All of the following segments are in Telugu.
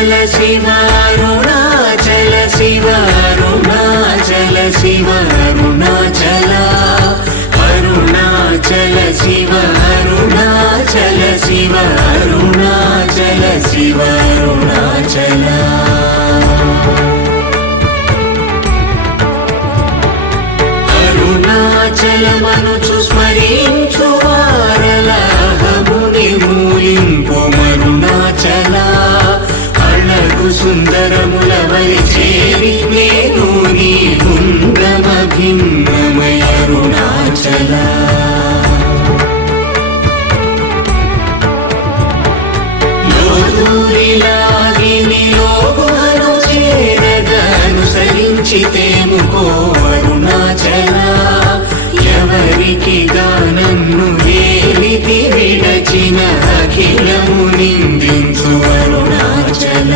शिव अरुणाचल शिव अरुणाचल शिव अरुणाचल अरुणाचल शिव अरुणाचल शिव अरुणाचल शिव अरुणाचल अरुणाचल मनुचु स्मरिंचु वारलहमु निर्मूलिंपु अरुणाचल अळगु सुंदरमुलवरि चेरि नेनु नी गुण्डमभिन्नमय अरुणाचल लोदूरिलागि निलोगुहनु చేరదనుసరించితేముకో అరుణాచల ఎవరికి గానన్ను వేలితి విడచిన అఖిలము నిందించు అరుణాచల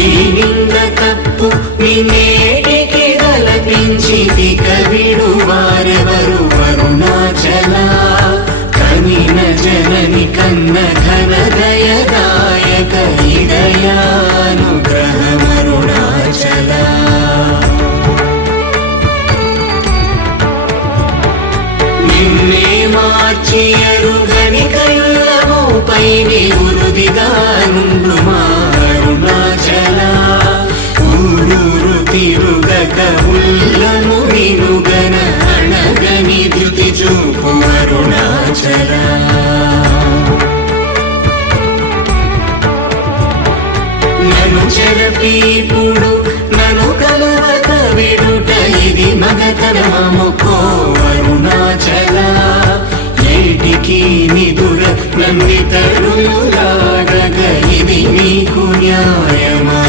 ఈ నింద తప్పు నిన్నేటికి గలపించితి కవిడు వారెవరు అరుణాచల కనిన జనని కన్న ఘన దయదాయక హృదయానుగ్రహమరుణాచల నిన్నే మార్చి ఎరుగని కళ్ళమోపై నివృదిగా నుండు మా అరుణాచల ఊరూరు తిరుగక ఉల్లము వినుగన అణగని ధృతి చూపు అరుణాచల నన్ను చెరపీపుడు నన్ను కలవక విడుట ఇది మగతరమముకో అరుణాచల ఏటికి నిదుర నందితరులు లాగగ ఇది నీకు న్యాయమరుణాచల